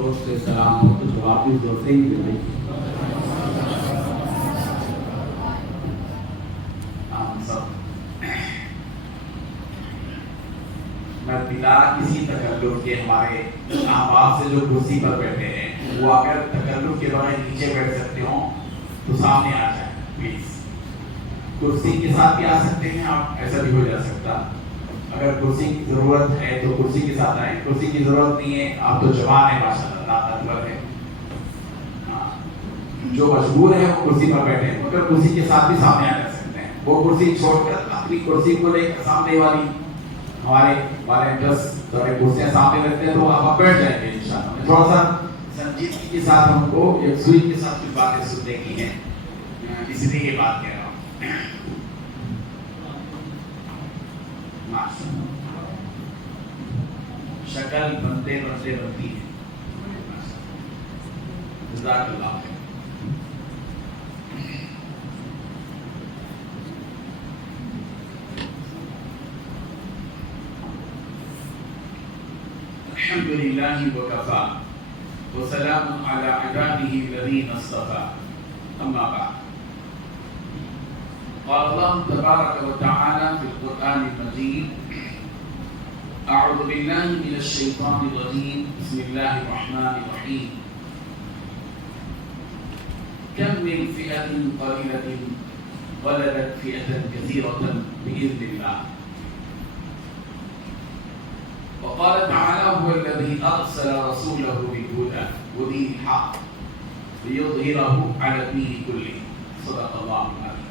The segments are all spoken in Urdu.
زور سے سلام ہو تو جواب بھی زور سے ہی دے. میں بلا کسی تکلف کے ہمارے احباب سے جو کرسی پر بیٹھے ہیں وہ اگر تکلف کے بغیر نیچے بیٹھ سکتے ہوں تو سامنے آ جائیں پلیز. کرسی کے ساتھ بھی آ سکتے ہیں آپ, ایسا بھی ہو جا سکتا. اگر کرسی کی ضرورت ہے تو کرسی کے ساتھ آئیں, کرسی کی ضرورت نہیں ہے آپ تو جوان ہیں ماشاء اللہ طاقتور ہے. جو مجبور ہے وہ کرسی پر بیٹھے ہیں, مگر کرسی کے ساتھ بھی سامنے آ جا سکتے ہیں. وہ کرسی چھوڑ کر اپنی کرسی کو لے کر سامنے والی ہمارے کرسیاں سامنے رکھتے ہیں تو آپ بیٹھ جائیں گے انشاءاللہ. تھوڑا سا سنجیدگی کے ساتھ ہم کو ایک سوئی کے ساتھ کچھ باتیں سننے کی ہیں, اس لیے یہ بات کہہ رہا ہوں. شکل بنتے بنتے بنتی ہے. جزاک اللہ خیر. الحمد للہ وکفا وسلام علی عباده الذین اصطفى. اما بعد, قال الله تبارك وتعالى في القرآن المجيد: أعوذ بالله من الشيطان الرجيم بسم الله الرحمن الرحيم كم من فئة قليلة غلبت فئة كثيرة بإذن الله. وقال تعالى: هو الذي أرسل رسوله بالهدى ودين الحق ليظهره على الدين كله. صدق الله العظيم.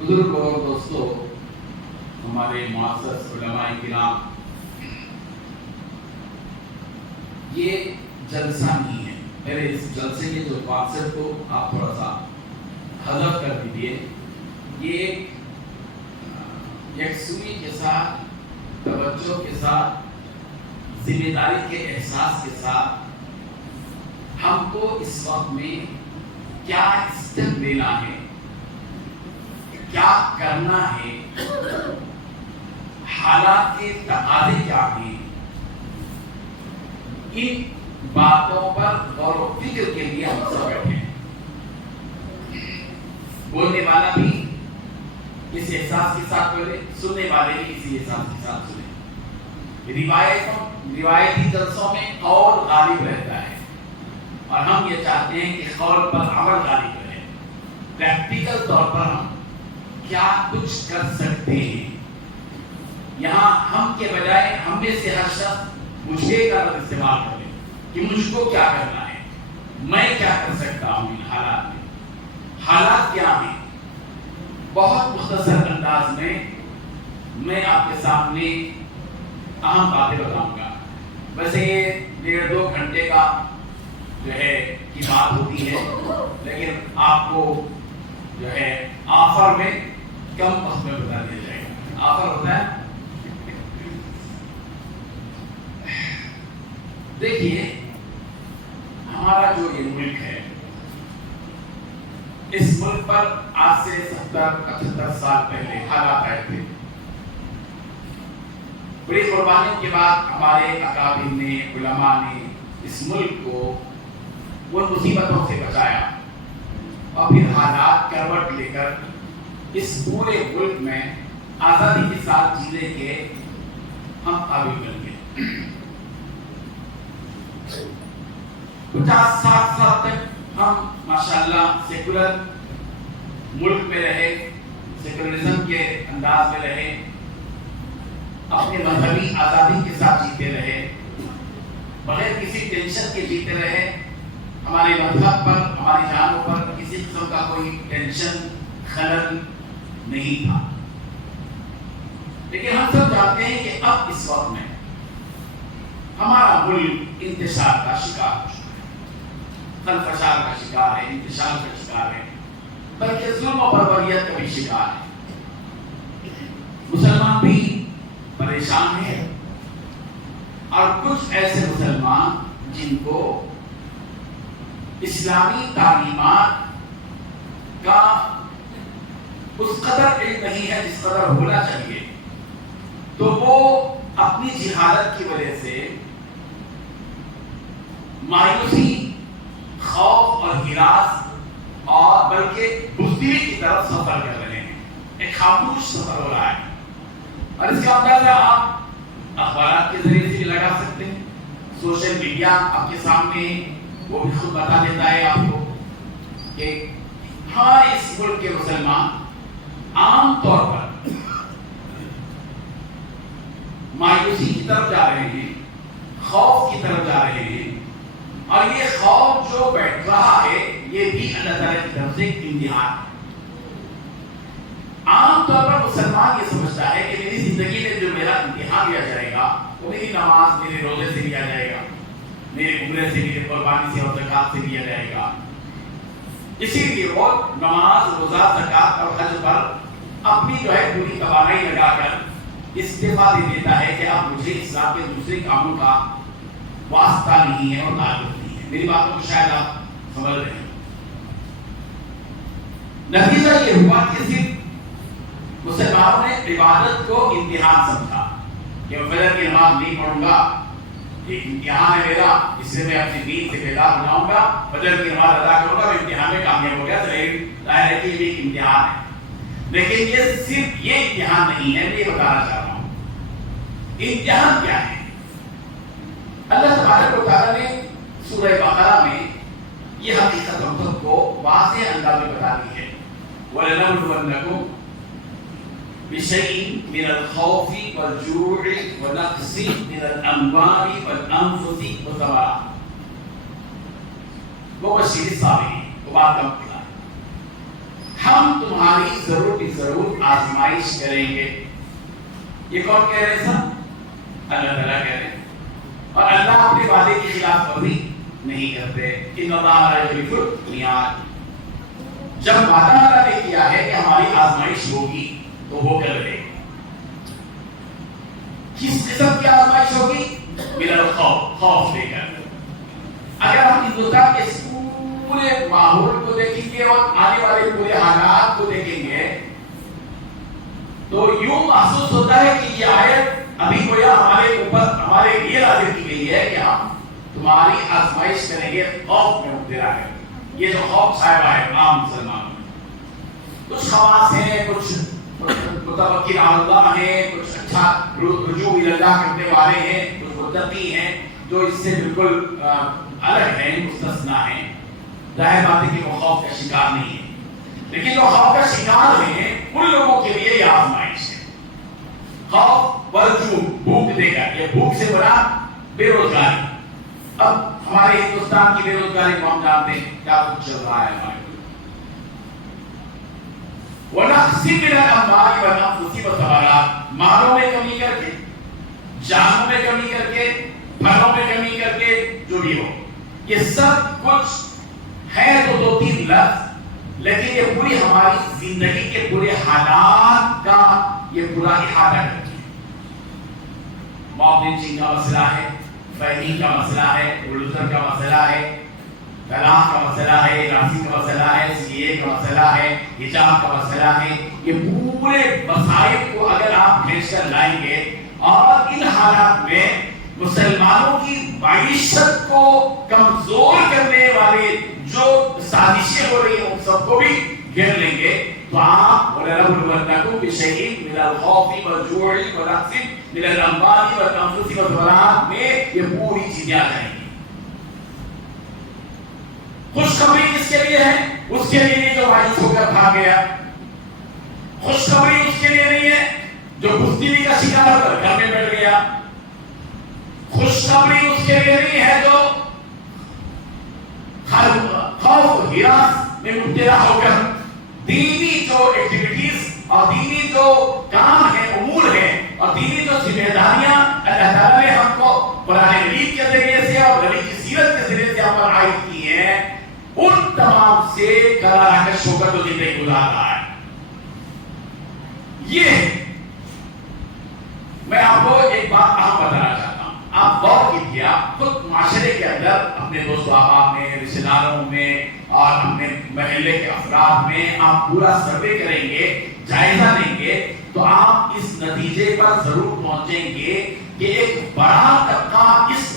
بزرگ اور دوستو, ہمارے معزز علماء کرام, یہ جلسہ نہیں ہے. میرے اس جلسے کے جو کانسیپٹ کو آپ تھوڑا سا حذف کر دیجیے. یہ یکسوئی کے ساتھ, توجہ کے ساتھ, ذمہ داری کے احساس کے ساتھ ہم کو اس وقت میں کیا اسٹیپ لینا ہے, کیا کرنا ہے, حالات کے تقاضے کیا ہیں, ان باتوں پر غور و فکر کے لیے ہم سب بیٹھے ہیں. بولنے والا بھی اس احساس کے ساتھ بولے, سننے والے بھی اسی احساس کے ساتھ سنیں. روایتی جلسوں میں قول غالب رہتا ہے اور ہم یہ چاہتے ہیں کہ قول پر عمل غالب رہے. پریکٹیکل طور پر ہم کیا کچھ کر سکتے ہیں. یہاں ہم کے بجائے ہم میں سے ہر شخص مجھے کا لفظ استعمال کرے کہ مجھ کو کیا کرنا ہے, میں کیا کر سکتا ہوں ان حالات میں. حالات کیا ہیں, بہت مختصر انداز میں آپ کے سامنے اہم باتیں بتاؤں گا. ویسے یہ 1.5-2 گھنٹے کا جو ہے کی بات ہوتی ہے, لیکن آپ کو جو ہے آفر میں کم وقت میں بتا دیا جائے گا. آفر ہوتا ہے, دیکھیے ہمارا جو یہ ملک ہے, اس ملک پر آج سے 70-78 سال پہلے حالات آئے تھے. بڑی قربانیوں کے بعد ہمارے اکابر نے, علماء نے اس ملک کو ان مصیبتوں سے بچایا اور پھر حالات کروٹ لے کر اس پورے ملک میں آزادی کے ساتھ جینے کے ہم قابل بن گئے. 50-60 سال تک ہم ماشاءاللہ سیکولر ملک میں رہے, سیکولرزم کے انداز میں رہے, اپنے مذہبی آزادی کے ساتھ جیتے رہے, بغیر کسی ٹینشن کے جیتے رہے. ہمارے مذہب پر, ہماری جانوں پر کسی قسم کا کوئی ٹینشن خلل نہیں تھا. لیکن ہم سب جانتے ہیں کہ اب اس وقت میں ہمارا ملک انتشار کا شکار ہو چکا ہے, خلفشار کا شکار ہے, انتشار کا شکار ہے, بلکہ ظلم و بربریت کا بھی شکار ہے. مسلمان بھی پریشان ہیں اور کچھ ایسے مسلمان جن کو اسلامی تعلیمات کا اس قدر علم نہیں ہے جس قدر ہونا چاہیے, تو وہ اپنی جہالت کی وجہ سے مایوسی، خوف اور ہراس اور بلکہ بزدلی کی طرف سفر کر رہے ہیں. ایک خاموش سفر ہو رہا ہے. اور اس کا اندازہ آپ اخبارات کے ذریعے سے بھی لگا سکتے ہیں. سوشل میڈیا آپ کے سامنے وہ بھی خود بتا دیتا ہے آپ کو کہ ہمارے اس ملک کے مسلمان عام طور پر مایوسی کی طرف جا رہے ہیں، خوف کی طرف جا رہے ہیں. اور یہ خوف جو بیٹھ رہا ہے یہ بھی اللہ تعالیٰ کی طرف سے ایک امتحان ہے. عام طور پر مسلمان یہ سمجھتا ہے کہ میری زندگی میں جو میرا امتحان لیا جائے گا وہ میری نماز، میرے روزے سے لیا جائے گا، میرے عمرے سے، میرے قربانی سے اور زکات سے لیا جائے گا. اسی لیے وہ نماز، روزہ، زکات اور حج پر اپنی جو ہے پوری توانائی لگا کر استعفا دے دیتا ہے کہ اب مجھے اسلام کے دوسرے کاموں کا واسطہ نہیں ہے اور تعلق نہیں ہے. میری باتوں کو شاید آپ سمجھ رہے ہیں. نتیجہ یہ ہوا کہ صرف مسلمانوں نے عبادت کو امتحان سمجھا کہ میں فجر کی نماز نہیں پڑھوں گا، ایک امتحان ہے میرا، اس سے میں اپنی دین سے بیدار ہو جاؤں گا، فجر کی نماز ادا کروں گا، میں امتحان میں کامیاب ہو گیا. ظاہر ہے کہ یہ ایک امتحان ہے. لیکن یہ صرف یہ امتحان نہیں ہے. میں یہ بتانا چاہ رہا ہوں امتحان کیا ہے. اللہ تبارک و تعالیٰ نے سورہ بقرہ میں یہ حقیقت ہم سب کو واضح انداز میں بتا دی ہے. وَلَنَبْلُوَنَّكُمْ بِشَيْءٍ مِنَ الْخَوْفِ وَالْجُوعِ وَنَقْصٍ مِنَ الْأَمْوَالِ وَالْأَنفُسِ وَالثَّمَرَاتِ. وَبَشِّرِ الصَّابِرِينَ. وہ بات کم کیا ہے. ہم تمہاری ضرور بھی ضرور آزمائش کریں گے. یہ کون کہہ رہے ہیں سب؟ اللہ تعالیٰ کہہ رہے ہیں. اور اللہ اپنے وعدے کی خلاف ورزی نہیں کرتے. ان اللہ لا یخلف المیعاد. جب وعدہ اللہ نے کیا ہے کہ ہماری آزمائش ہوگی تو ہو کر رہے گی. کس قسم کی آزمائش ہوگی؟ من الخوف، خوف لے کر. اگر ہم ہندوستان کے پورے ماحول کو دیکھیں گے اور آنے والے پورے حالات کو دیکھیں گے تو یوں محسوس ہوتا ہے کہ یہ آیت ابھی گویا ہمارے اوپر ہمارے لیے نازل کی گئی ہے کہ ہم تمہاری آزمائش کریں گے خوف میں مبتلا ہے. یہ جو خوف صاحب ہے عام مسلمانوں میں، کچھ خواص ہیں، کچھ متوکل اللہ ہیں، کچھ اچھا رجوع اللہ کرنے والے ہیں، کچھ متقی ہیں جو اس سے بالکل الگ ہیں، مستثنا ہیں. ظاہر بات ہے کہ وہ خوف کا شکار نہیں ہے. لیکن جو خوف کا شکار ہیں ان لوگوں کے لیے یہ آزمائش ہے. خوف والجوع، بھوک دے گا. یہ بھوک سے بڑا بے روزگاری. اب ہمارے ہندوستان کی بے روزگاری کو ہم جانتے ہیں کیا کچھ چل رہا ہے ہمارے. وَنَقْصٍ مِنَ الْأَمْوَالِ وَالْأَنفُسِ وَالثَّمَرَاتِ. مالوں میں کمی کر کے، جانوں میں کمی کر کے، پھلوں میں کمی کر کے، جو بھی ہو. یہ سب کچھ ہے تو دو تین لفظ، لیکن یہ پوری ہماری زندگی کے پورے حالات کا یہ پورا احاطہ کرتی ہے. موب لنچنگ کا مسئلہ ہے، فہمی کا مسئلہ ہے، بلوزر کا مسئلہ ہے، طلاق کا مسئلہ ہے، راسی کا مسئلہ ہے، سی اے کا مسئلہ ہے، حجاب کا مسئلہ ہے. یہ پورے مسائل کو اگر آپ کھینچ کر لائیں گے اور ان حالات میں مسلمانوں کی معیشت کو کمزور کرنے والے جو سازشیں ہو رہی ہیں ان سب کو بھی گھیر لیں گے تو آپ وَلَنَبْلُوَنَّكُمْ بِشَيْءٍ مِنَ الْخَوْفِ وَالْجُوعِ وَنَقْصٍ مِنَ الْأَمْوَالِ وَالْأَنفُسِ وَالثَّمَرَاتِ میں یہ پوری چیزیں آ جائیں گی. خوشخبری کس کے لیے ہے؟ اس کے لیے نہیں جو مایوس ہو کر بھاگ گیا. خوشخبری اس کے لیے نہیں ہے جو بزدلی کا شکار ہو کر گھر میں بیٹھ گیا. خوشخبری اس کے لیے نہیں ہے جو خوف ہراس میں مبتلا ہو کر دینی جو ایکٹیویٹیز اور دینی جو کام ہے، امور ہیں اور دینی جو ذمہ داریاں اللہ تعالیٰ نے ہم کو قرآن مجید کے ذریعے سے اور نبی کی سیرت کے ذریعے سے ہم پر عائد کی ہیں، ان تمام سے کراہش ہو کر جو زندگی گزار رہا ہے. یہ میں آپ کو ایک بات اہم بتانا چاہتا ہوں. آپ غور کیجیے، خود معاشرے کے اندر اپنے دوست احباب میں، رشتہ داروں میں اور اپنے محلے کے افراد میں آپ پورا سروے کریں گے، جائزہ لیں گے تو آپ اس نتیجے پر ضرور پہنچیں گے کہ ایک بڑا طبقہ اس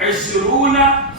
20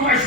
20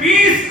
20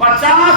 50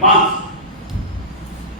500।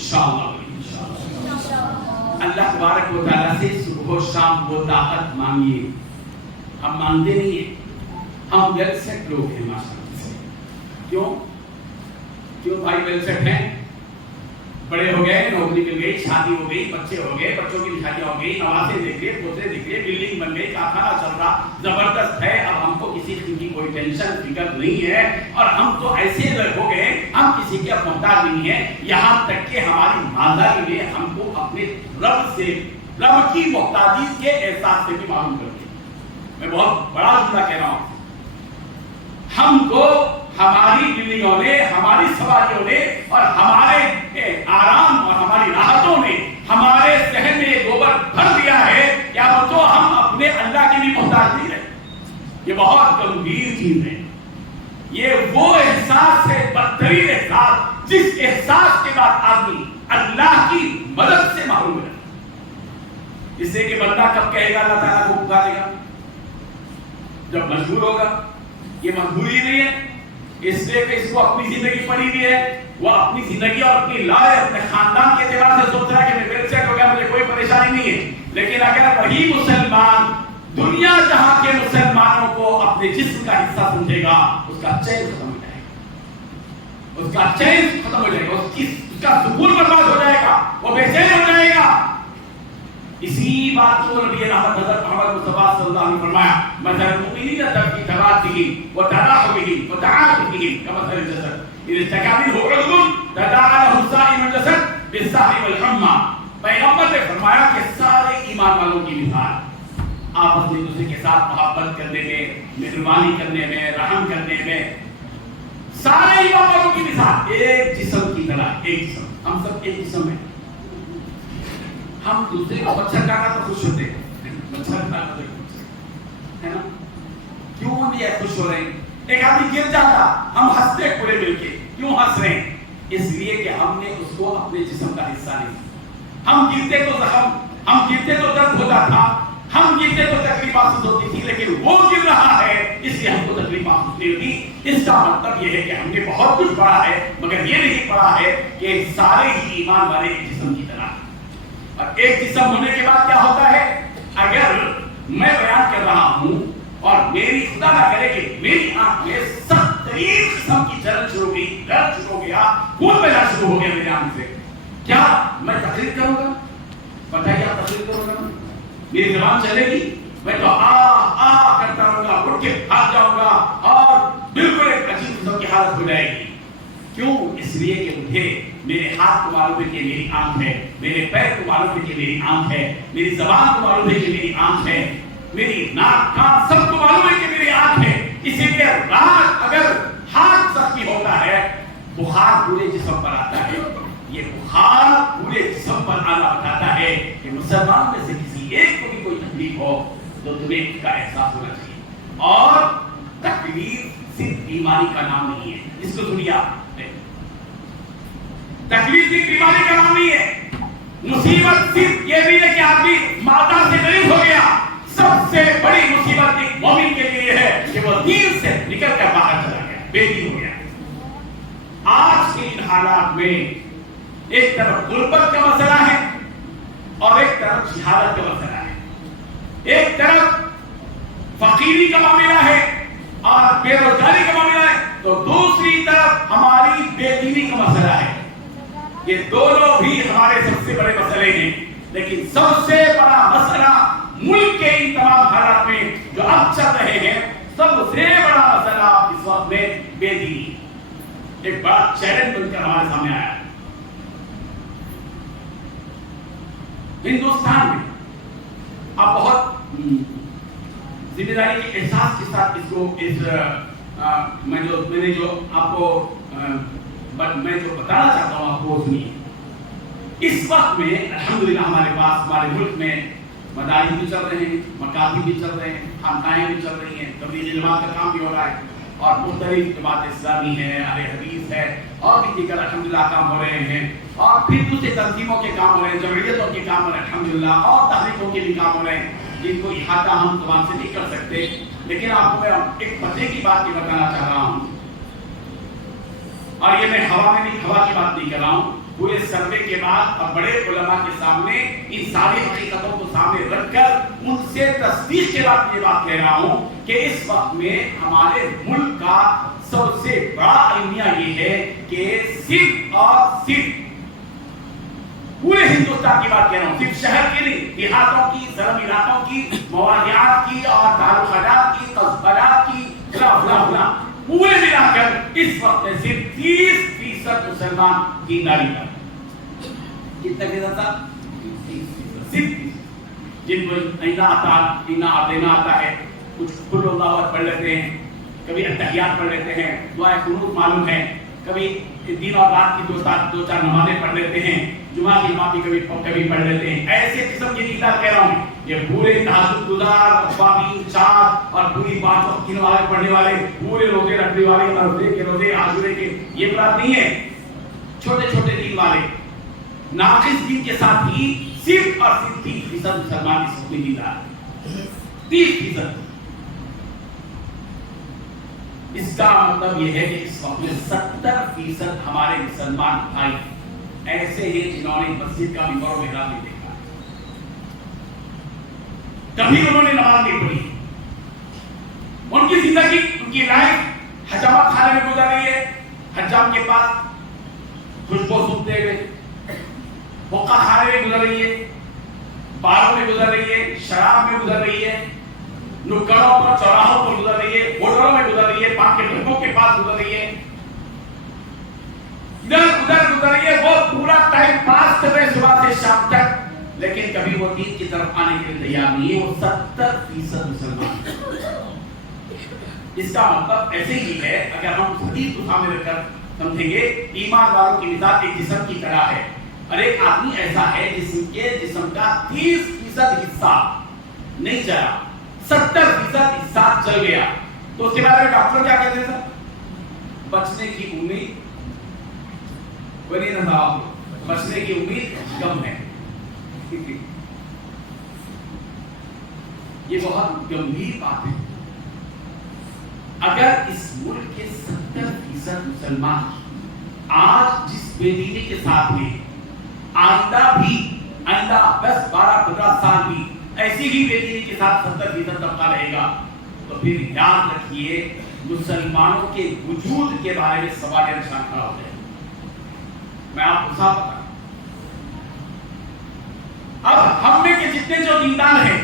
انشاءاللہ اللہ تبارک و تعالیٰ سے صبح و شام وہ طاقت مانگیے. ہم مانگتے نہیں ہیں, ہم ویل سیٹ لوگ ہیں ماشاءاللہ سے. کیوں بھائی ویل سیٹ ہیں؟ بڑے ہو گئے, نوکری مل گئی, شادی ہو گئی, بچے ہو گئے, بچوں کی شادیاں ہو گئی, نوازے دیکھ لیے, پوتے دیکھ لیے, بلڈنگ بن گئی, کارخانہ چل رہا, زبردست ہے. اب ہم کو کسی قسم کی کوئی ٹینشن فکر نہیں ہے, اور ہم تو ایسے لوگ ہو گئے, ہم کسی کے اب محتاج نہیں ہیں. یہاں تک کہ ہماری مالداری میں ہم کو اپنے رب سے, رب کی محتاجی کے احساس سے بھی معلوم کرتے. میں بہت بڑا جملہ کہہ رہا ہوں. ہم کو ہماری بلڈنگوں نے, ہماری سواریوں نے, اور ہمارے آرام اور ہماری راحتوں نے ہمارے ذہن میں یہ گوبر بھر دیا ہے کہ اب تو ہم اپنے اللہ کے بھی محتاج نہیں رہے. یہ بہت گمبھیر چیز ہے. یہ وہ احساس ہے, بدترین احساس, جس احساس کے بعد آدمی اللہ کی مدد سے محروم ہے. اس سے کہ بندہ کب کہے گا اللہ تعالیٰ کو پکارے گا؟ جب مجبور ہوگا. یہ مجبوری نہیں ہے, اس لیے کہ اس کو اپنی زندگی پڑی ہوئی ہے. وہ اپنی زندگی اور اپنی لائے اپنے خاندان کے اعتبار سے سوچ رہا ہے کہ میں ویل سیٹ ہو گیا, مجھے کوئی پریشانی نہیں ہے. لیکن اگر وہی مسلمان دنیا جہاں کے مسلمانوں کو اپنے جسم کا حصہ سمجھے گا, اس کا چین ختم ہو جائے گا, اس کا چین ختم ہو جائے گا, اس کا سکون برباد ہو جائے گا, وہ بے چین ہو جائے گا. اسی بات کو نبی رحمت حضرت محمد مصطفیٰ صلی اللہ علیہ وسلم فرمایا, مثل المؤمنین فی تواطؤہم وتراحمہم وتعاطفہم کمثل الجسد اذا اشتکى منہ عضو تداعى له سائر الجسد بالسہر والحمى. پیغمبر نے فرمایا کہ سارے ایمان والوں کی مثال آپس میں دوسرے کے ساتھ محبت کرنے میں, مہربانی کرنے میں, رحم کرنے میں, سارے ایمان والوں کی مثال ایک جسم کی طرح. ایک جسم, ہم سب ایک جسم ہیں. ہم دوسرے کو مچھر کاٹا تو خوش ہوتے ہیں, مچھر کاٹا تو خوش ہے نا. کیوں ہم یہ خوش ہو رہے ہیں؟ ایک آدمی گر جاتا, ہم ہنستے پورے مل کے. کیوں ہنس رہے ہیں؟ اس لیے کہ ہم نے اس کو اپنے جسم کا حصہ نہیں. ہم گرتے تو زخم, ہم گرتے تو درد ہوتا تھا, ہم گرتے تو تکلیف محسوس ہوتی تھی, لیکن وہ گر رہا ہے اس لیے ہم کو تکلیف محسوس نہیں ہوتی. اس کا مطلب یہ ہے کہ ہم نے بہت کچھ پڑھا ہے, مگر یہ نہیں پڑھا ہے کہ سارے ہی ایمان والے ایک جسم کی طرح. اور ایک جسم ہونے کے بعد کیا ہوتا ہے؟ اگر میں بیان کر رہا ہوں اور میری خدا نہ کرے کہ میری آنکھ میں سخت ترین قسم کی جلن شروع ہو گئی, درد شروع ہو گیا, خون بہنا شروع ہو گیا میری آنکھ سے, کیا میں تقریر کروں گا؟ بتائیے آپ تقریر کروں گا؟ میری زبان چلے گی؟ میں تو آ کرتا رہوں گا, اٹھ کے بھاگ جاؤں گا, اور بالکل ایک عجیب قسم کی حالت ہو جائے گی. کیوں؟ اس لیے کہ مجھے میرے ہاتھ کو معلوم ہے کہ میری آنکھ ہے, میرے پیر کو معلوم ہے کہ میری آنکھ ہے, میری زبان کو معلوم ہے کہ میری آنکھ ہے, میری ناک کان سب کو معلوم ہے کہ میری آنکھ ہے. اسی لیے رات اگر ہاتھ زخمی ہوتا ہے, بخار پورے جسم پر آتا ہے. یہ بخار پورے جسم پر آنا بتاتا ہے کہ مسلمان میں سے کسی ایک کو بھی کوئی تکلیف ہو تو تمہیں اس کا احساس ہونا چاہیے. اور تکلیف صرف بیماری کا نام نہیں ہے, اس کو دنیا تکلیف صرف بیماری کا نام نہیں ہے. مصیبت صرف یہ بھی ہے کہ آدمی مادہ سے غریب ہو گیا. سب سے بڑی مصیبت ایک مومن کے لیے ہے کہ وہ دین سے نکل کر باہر چلا گیا, بے دین ہو گیا. آج کے ان حالات میں ایک طرف غربت کا مسئلہ ہے اور ایک طرف جہالت کا مسئلہ ہے, ایک طرف فقیری کا معاملہ ہے اور بے روزگاری کا معاملہ ہے, تو دوسری طرف ہماری بے دینی کا مسئلہ ہے. یہ دونوں بھی ہمارے سب سے بڑے مسئلے ہیں, لیکن سب سے بڑا مسئلہ ملک کے ان تمام حالات میں جو اب چل رہے ہیں, سب سے بڑا مسئلہ اس وقت میں بے دینی ایک بڑا چیلنج بن کر ہمارے سامنے آیا ہے. ہندوستان میں آپ بہت ذمہ داری کے احساس کے ساتھ اس کو میں نے جو آپ کو میں جو بتانا چاہتا ہوں آپ کو سنیے. اس وقت میں الحمدللہ ہمارے پاس ہمارے ملک میں مدارس بھی چل رہے ہیں, مکاتب بھی چل رہے ہیں, خانقاہیں بھی چل رہی ہیں, تبلیغ جماعت کا کام بھی ہو رہا ہے, اور مختلف جماعت اسلامی ہے, اہل حدیث ہے, اور بھی دیگر الحمدللہ کام ہو رہے ہیں, اور پھر دوسرے تنظیموں کے کام ہو رہے ہیں, جمعیتوں کے کام ہو رہے ہیں الحمدللہ, اور تحریکوں کے بھی کام ہو رہے ہیں جن کو احاطہ ہم زبان سے نہیں کر سکتے. لیکن آپ کو میں ایک مزے کی بات بتانا چاہ رہا ہوں, اور یہ میں ہوا کی بات نہیں کر رہا ہوں, پورے سروے کے بعد اب بڑے علماء کے سامنے ان ساری حقیقتوں کو سامنے رکھ کر ان سے تصدیق کے بعد یہ بات کہہ رہا ہوں کہ اس وقت میں ہمارے ملک کا سب سے بڑا المیہ یہ ہے کہ صرف اور صرف پورے ہندوستان کی بات کہہ رہا ہوں، صرف شہر کی نہیں، دیہاتوں کی، زرعی علاقوں کی، مواضعات کی اور دارالخیرات کی، قصبات کی، فلاں پورے ملا کر اس وقت میں صرف 30% مسلمان دینداری پر۔ کتنا فیصد تھا؟ 30%۔ جن کو دینا آتا ہے، کچھ قل اللہ اکبر پڑھ لیتے ہیں، کبھی اتحیات پڑھ لیتے ہیں، دعائے قنوت معلوم ہے، کبھی دن اور رات کی دو چار نمازیں پڑھ لیتے ہیں، جمعہ کی نماز بھی کبھی پڑھ لیتے ہیں۔ ایسے قسم کی دیندار کہہ رہا ہوں، یہ پورے تہجد گزار، ابابین، چار اور پوری 5 وقت کی نمازیں پڑھنے والے، پورے روزے رکھنے والے، عرفے کے روزے، عاشورے کے، یہ بات نہیں ہے۔ چھوٹے چھوٹے دین والے ناقص دین کے ساتھ ہی صرف اور صرف 30% مسلمان اس وقت میں دیندار ہے۔ 30%۔ اس کا مطلب یہ ہے کہ اس وقت میں 70% ہمارے مسلمان بھائی ایسے ہیں جنہوں نے مسجد کا ممبر و محراب نہیں دیکھا، کبھی انہوں نے نماز نہیں پڑھی، ان کی زندگی، ان کی لائف حجامت خانے میں گزر رہی ہے، حجام کے پاس خوشبو سونگتے ہوئے، حقہ خانے میں گزر رہی ہے، باروں میں گزر رہی ہے، شراب میں گزر رہی ہے، نکڑوں پر، چوراہوں پر گزر رہی ہے، ہوٹلوں میں گزر رہی ہے، پان کے ڈبوں کے پاس گزر رہی ہے، ادھر ادھر گزر رہی ہے، وہ پورا ٹائم پاس کر رہے ہیں صبح سے شام تک، لیکن کبھی وہ دین کی طرف آنے کے لیے تیار نہیں ہے۔ وہ 70% مسلمان۔ اس کا مطلب ایسے ہی ہے، اگر ہم اس حدیث کو سامنے رکھ کر سمجھیں گے، ایمان والوں کی مثال ایک جسم کی طرح ہے، اور ایک آدمی ایسا ہے جسم کے جسم کا 30% حصہ نہیں چلا، 70% حصہ چل گیا، تو اس کے بارے میں ڈاکٹر کیا کہتے ہیں؟ بچنے کی امید بچنے کی امید کم ہے۔ یہ بہت گمبھیر بات ہے۔ اگر اس ملک کے 70% مسلمان آج جس بے دینی کے ساتھ ہیں، آئندہ 10 12 15 سال بھی ایسی ہی بے دینی کے ساتھ 70% طبقہ رہے گا، تو پھر یاد رکھیے مسلمانوں کے وجود کے بارے میں سوال نشان کھڑا ہو جائے۔ میں آپ کو صاف بتا، اب ہم میں کے جتنے جو دیندار ہیں،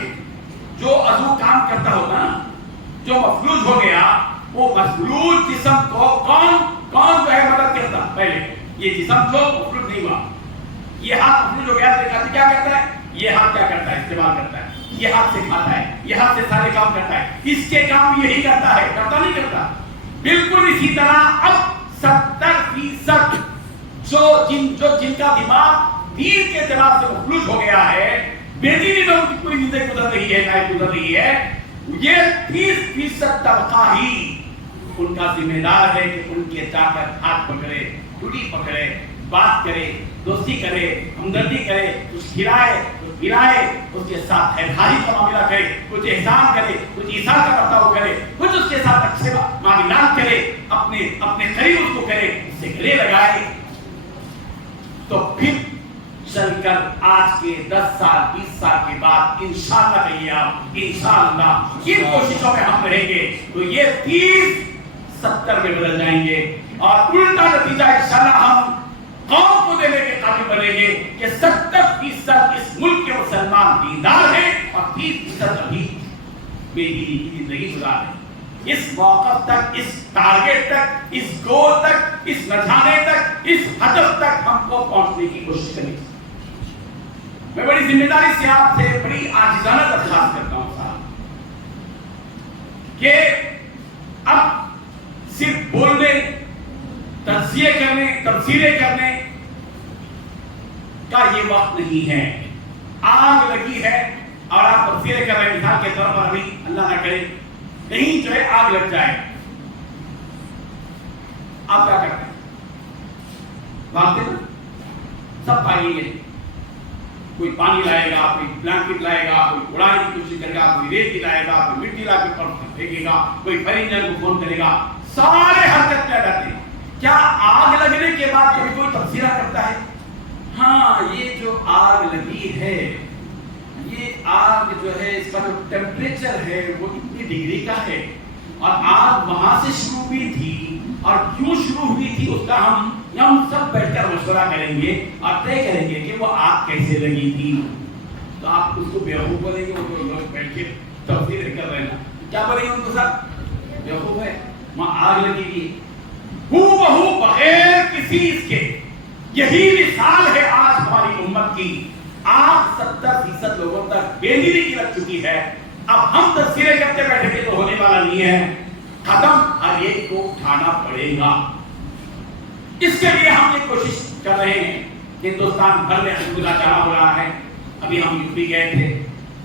جو عضو کام کرتا ہوگا نا، جو مفلوج ہو گیا، وہ مفلوج جسم کو کون جو ہے مدد کرتا؟ پہلے یہ جسم جو مفلوج نہیں ہوا، یہ ہاتھ مفلوج ہو گیا، کیا کرتا ہے؟ یہ ہاتھ کیا کرتا ہے؟ استعمال کرتا ہے، یہ ہاتھ سے کھاتا ہے، یہ ہاتھ سے سارے کام کرتا ہے، اس کے کام یہی کرتا ہے، کرتا نہیں کرتا؟ بالکل اسی طرح اب 70% جن کا دماغ دین کے اعتبار سے مفلوج ہو گیا ہے، بے دینی میں ان کی پوری زندگی گزر رہی ہے، لائف گزر رہی ہے، یہ 30% طبقہ ہی ان کا ذمہ دار ہے کہ ان کے جا کر ہاتھ پکڑے، ٹوٹی پکڑے، بات کرے، دوستی کرے، ہمدردی کرے، کچھ کھلائے، کچھ پلائے، اس کے ساتھ خیرخواہی کا معاملہ کرے، کچھ احسان کرے، کچھ ایثار کا برتاؤ کرے، کچھ اس کے ساتھ اچھے معاملات کرے، اپنے قریب اس کو کرے، اس سے گلے لگائے، تو پھر چل کر آج کے 10 سال 20 سال کے بعد انشاءاللہ کہیے آپ، انشاءاللہ کن کوششوں میں ہم رہیں گے تو یہ 30-70 میں بدل جائیں گے، اور الٹا نتیجہ انشاءاللہ ہم قوم کو دینے کے قابل بنیں گے کہ 70% اس ملک کے مسلمان دیندار ہیں اور 30% ابھی بے دینی کی زندگی گزار رہے ہیں۔ اس موقع تک، اس ٹارگٹ تک، اس گول تک، اس نجانے تک، اس ہدف تک ہم کو پہنچنے کی کوشش کریں۔ میں بڑی ذمہ داری سے آپ سے بڑی عاجزانہ درخواست کرتا ہوں صاحب کہ اب صرف بولنے، تجزیے کرنے، تبصرے کرنے کا یہ وقت نہیں ہے۔ آگ لگی ہے اور آپ تبصرے کر رہے ہیں، مثال کے طور پر ابھی اللہ نہ کرے کہیں جو ہے آگ لگ جائے، آپ کیا کرتے ہیں؟ بھاگتے نا، سب بھاگیں گے، کوئی پانی لائے گا، کوئی بلینکٹ لائے گا، کوئی اڑانے کی کوشش کرے گا، کوئی ریت لائے گا، کوئی مٹی لا کے پھینکے گا، کوئی فائر انجن کو فون کرے گا، سارے حرکت کیا کرتے ہیں۔ کیا آگ لگنے کے بعد کبھی کوئی تبصرہ کرتا ہے؟ ہاں یہ جو آگ لگی ہے، یہ آگ جو ہے اس کا جو ٹیمپریچر ہے وہ اتنی ڈگری کا ہے، اور آگ وہاں سے شروع ہوئی تھی، اور کیوں شروع ہوئی تھی اس کا ہم سب بیٹھ کر مشورہ کریں گے اور طے کریں گے کہ وہ آگ کیسے لگی تھی۔ تو آپ اس کو بیوقوف بولیں گے، وہ لوگ بیٹھ کے تفسیر کر رہے ہیں، کیا بولیں گے ان کے ساتھ؟ بیوقوف ہے، وہاں آگ لگی تھی بہو بغیر کسی اس کے۔ یہی مثال ہے آج ہماری امت کی۔ آج 70% لوگوں تک بے دلی کی لگ چکی ہے، اب ہم تفسیریں کرتے بیٹھے گے تو ہونے والا نہیں ہے، ختم، ہر ایک کو اٹھانا پڑے گا۔ اس کے لیے ہم یہ کوشش کر رہے ہیں کہ ہندوستان بھر میں الحمدللہ چلا ہو رہا ہے۔ ابھی ہم یوپی گئے تھے،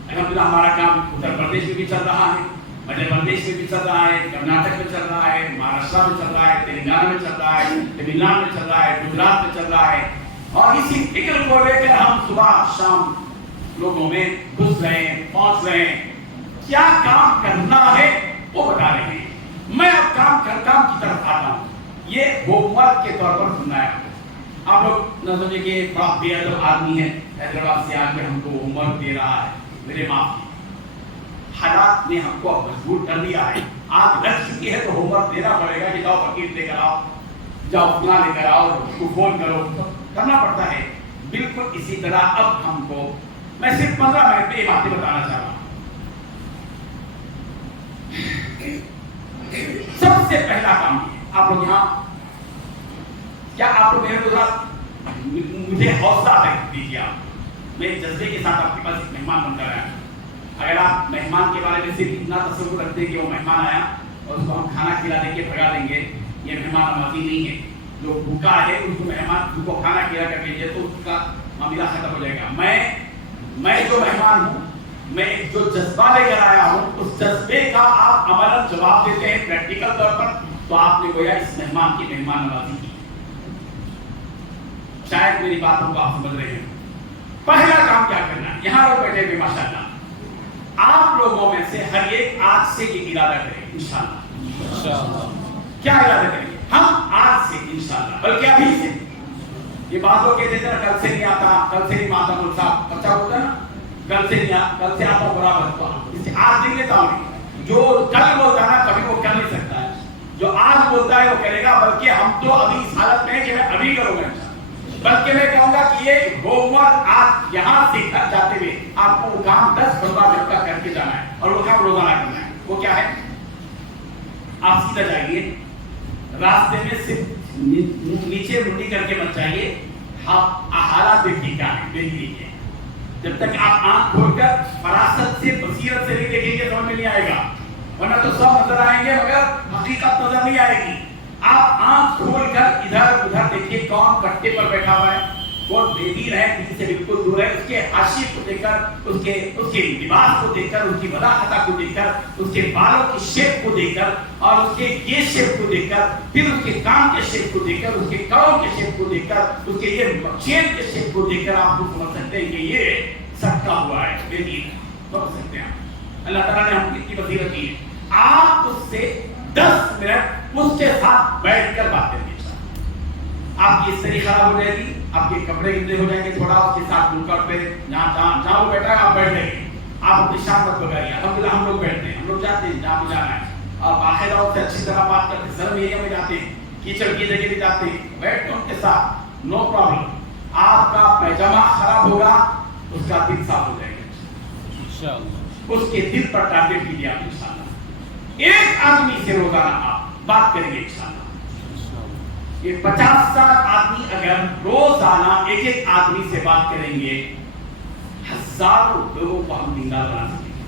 الحمدللہ ہمارا کام اتر پردیش میں بھی چل رہا ہے، مدھیہ پردیش میں بھی چل رہا ہے، کرناٹک میں چل رہا ہے، مہاراشٹر میں چل رہا ہے، تلنگانہ میں چل رہا ہے، تمل ناڈو میں چل رہا ہے، گجرات میں چل رہا ہے، اور اسی فکر کو لے کر ہم صبح شام لوگوں میں گھس رہے ہیں، پہنچ رہے ہیں، کیا کام کرنا ہے وہ بتا رہے ہیں۔ میں اب کام کی طرف آتا ہوں، یہ ہوم ورک کے طور پر سننا ہے۔ آپ لوگ نہ سمجھے کہ بڑا بے ادب آدمی ہے، حیدرآباد سے آ کے ہم کو ہوم ورک دے رہا ہے، میرے معاف کیجیے، حالات نے ہم کو مجبور کر دیا ہے، آگ لگ چکی ہے تو ہوم ورک دینا پڑے گا کہ جاؤ وکیل لے کر آؤ، جاؤ فلاں لے کر آؤ، اس کو فون کرو، کرنا پڑتا ہے۔ بالکل اسی طرح اب ہم کو، میں صرف 15 منٹ میں یہ باتیں بتانا چاہ رہا ہوں۔ سب سے پہلا کام یہ، آپ لوگ یہاں، کیا آپ لوگ میرے ساتھ مجھے حوصلہ دیجیے، آپ میں جذبے کے ساتھ آپ کے پاس ایک مہمان بن کر آیا ہوں۔ اگر آپ مہمان کے بارے میں صرف اتنا تصور رکھتے ہیں کہ وہ مہمان آیا اور اس کو ہم کھانا کھلا دیں گے بھگا دیں گے، یہ مہمان نوازی نہیں ہے۔ جو بھوکا ہے اس کو مہمان کو کھانا کھلا کر کے تو اس کا معاملہ ختم ہو جائے گا۔ میں جو مہمان ہوں، میں جو جذبہ لے کر آیا ہوں، اس جذبے کا آپ عملاً جواب دیتے ہیں پریکٹیکل طور پر، تو آپ نے گویا اس مہمان کی مہمان نوازی کی۔ شاید میری باتوں کو آپ سمجھ رہے ہیں۔ پہلا کام کیا کرنا ہے؟ یہاں لوگ بیٹھے ہوئے ماشاءاللہ، آپ لوگوں میں سے ہر ایک آج سے یہ ارادہ کریں انشاءاللہ۔ کیا ارادہ کریں گے؟ ہم آج سے انشاءاللہ، بلکہ ابھی سے۔ یہ بات لوگ کہتے ہیں کل سے نہیں آتا، کل سے نہیں آتا، ملک صاحب بچہ ہوتا ہے نا، کل سے آتا برابر ہوا، اس سے آج نہیں لیتا ہوں۔ جو کل بولتا ہے نا کبھی وہ کر نہیں سکتا ہے، جو آج بولتا ہے وہ کرے گا، بلکہ ہم تو ابھی اس حالت میں ہیں کہ میں ابھی کروں گا، بلکہ میں کہوں گا کہ یہ ہوم ورک آپ یہاں سے گھر جاتے ہوئے آپ کو وہ کام 10-15 منٹ کا کر کے جانا ہے، اور وہ کام روزانہ کرنا ہے۔ وہ کیا ہے؟ آپ سیدھا جائیے، راستے میں صرف نیچے منڈی کر کے مت جائیے، آپ حالات دیکھیے کیا ہے، دیکھ لیجیے۔ جب تک آپ آنکھ کھول کر فراست سے بصیرت سے نہیں دیکھیں گے سمجھ میں نہیں آئے گا، ورنہ تو سب نظر آئیں گے مگر حقیقت نظر نہیں آئے گی۔ آپ آنکھ کھول کر ادھر ادھر دیکھیے، کون کٹے پر بیٹھا ہوا ہے، کون بے دین ہے، کسی سے بالکل دور ہے، اس کے حاشیے کو دیکھ کر، اس کے لباس کو دیکھ کر، اس کی وضاحت کو دیکھ کر، اس کے بالوں کی شیپ کو دیکھ کر، اور اس کے یہ شیپ کو دیکھ کر، پھر اس کے کام کے شیپ کو دیکھ کر، اس کے کڑوں کے شیپ کو دیکھ کر، اس کے یہ چین کے شیپ کو دیکھ کر آپ کو سمجھ سکتے ہیں کہ یہ سٹکا ہوا ہے، بے دین ہے، سمجھ سکتے ہیں۔ اللہ تعالیٰ نے ہم کی بصیرت دی ہے۔ آپ اس سے 10 منٹ اس کے ساتھ بیٹھ کر بات کریں گے۔ آپ کی استری خراب ہو جائے گی، آپ کے کپڑے گندے ہو جائیں گے، تھوڑا اس کے ساتھ رکاوٹ پہ جہاں وہ بیٹھا ہے آپ بیٹھ جائیں گے، آپ اپنی شان مت بگائیے۔ الحمدللہ ہم لوگ بیٹھتے ہیں، ہم لوگ جاتے ہیں جہاں بھی جانا ہے، اور باقاعدہ سے اچھی طرح بات کرتے ہیں، سرم ایریا میں جاتے ہیں، کیچڑ کی جگہ بھی جاتے ہیں، بیٹھتے ان کے ساتھ، نو پرابلم۔ آپ کا پیجامہ خراب ہوگا، اس کا دل صاف ہو جائے گا انشاءاللہ، اس کے دل پر ٹارگیٹ کیجیے آپ انشاءاللہ۔ ایک آدمی سے روزانہ آپ بات کریں گے انشاءاللہ۔ یہ 50-60 آدمی اگر روزانہ ایک آدمی سے بات کریں گے، ہزاروں لوگوں کو ہم دیندار بنا سکیں گے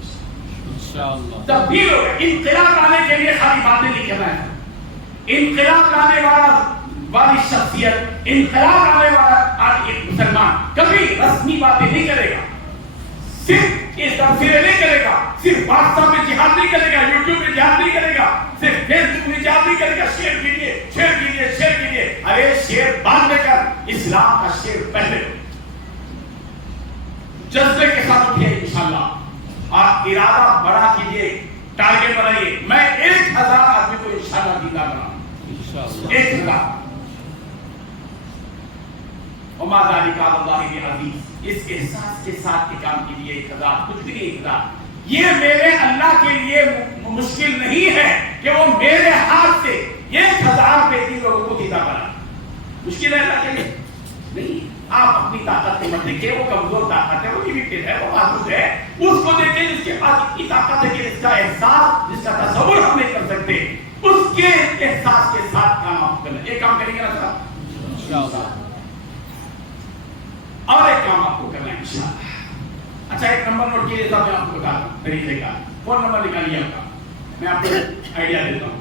انشاءاللہ۔ تبدیل ہوگا۔ انقلاب لانے کے لیے خالی باتیں نہیں کرنا ہے، انقلاب لانے والی شخصیت، انقلاب لانے والا ایک مسلمان کبھی رسمی باتیں نہیں کرے گا، صرف اس تفسیریں نہیں کرے گا، صرف واٹس ایپ میں جہاد نہیں کرے گا، یوٹیوب میں جہاد نہیں کرے گا، صرف فیس بک میں جہاد نہیں کرے گا، شیئر کیجیے، شیئر کیجیے، شیئر کیجیے۔ ارے شیئر بعد میں کر، اسلام کا شیئر پہلے۔ جذبے کے ساتھ اٹھیے انشاءاللہ، آپ ارادہ بڑا کیجیے، ٹارگیٹ بنائیے۔ میں 1000 آدمی کو انشاءاللہ دیندار بناؤں، 1000۔ وما ذلك علی اللہ بعزیز، اس احساس کے ساتھ کہ کام کیجیے 1000 کچھ بھی نہیں 1000 یہ میرے اللہ کے لیے مشکل نہیں ہے کہ وہ میرے ہاتھ سے 1000 بیٹی لوگوں کو دیتا کرا، مشکل ہے اللہ کے لیے نہیں۔ آپ اپنی طاقت کو مت دیکھیں، وہ کمزور طاقت ہے، وہ لمیٹڈ ہے، وہ محدود ہے، اس کو دیکھیں جس کے پاس اتنی طاقت ہے کہ اس کا احساس، جس کا تصور ہم نہیں کر سکتے، اس کے احساس کے ساتھ کام آپ کرنا۔ ایک کام کریں گے نا انشاءاللہ، اور ایک کام آپ کو کرنا ہے انشاءاللہ۔ اچھا ایک نمبر نوٹ کیجیے صاحب، میں آپ کو بتا دوں طریقے کا، فون نمبر نکالیے آپ کا، میں آپ کو آئیڈیا دیتا ہوں۔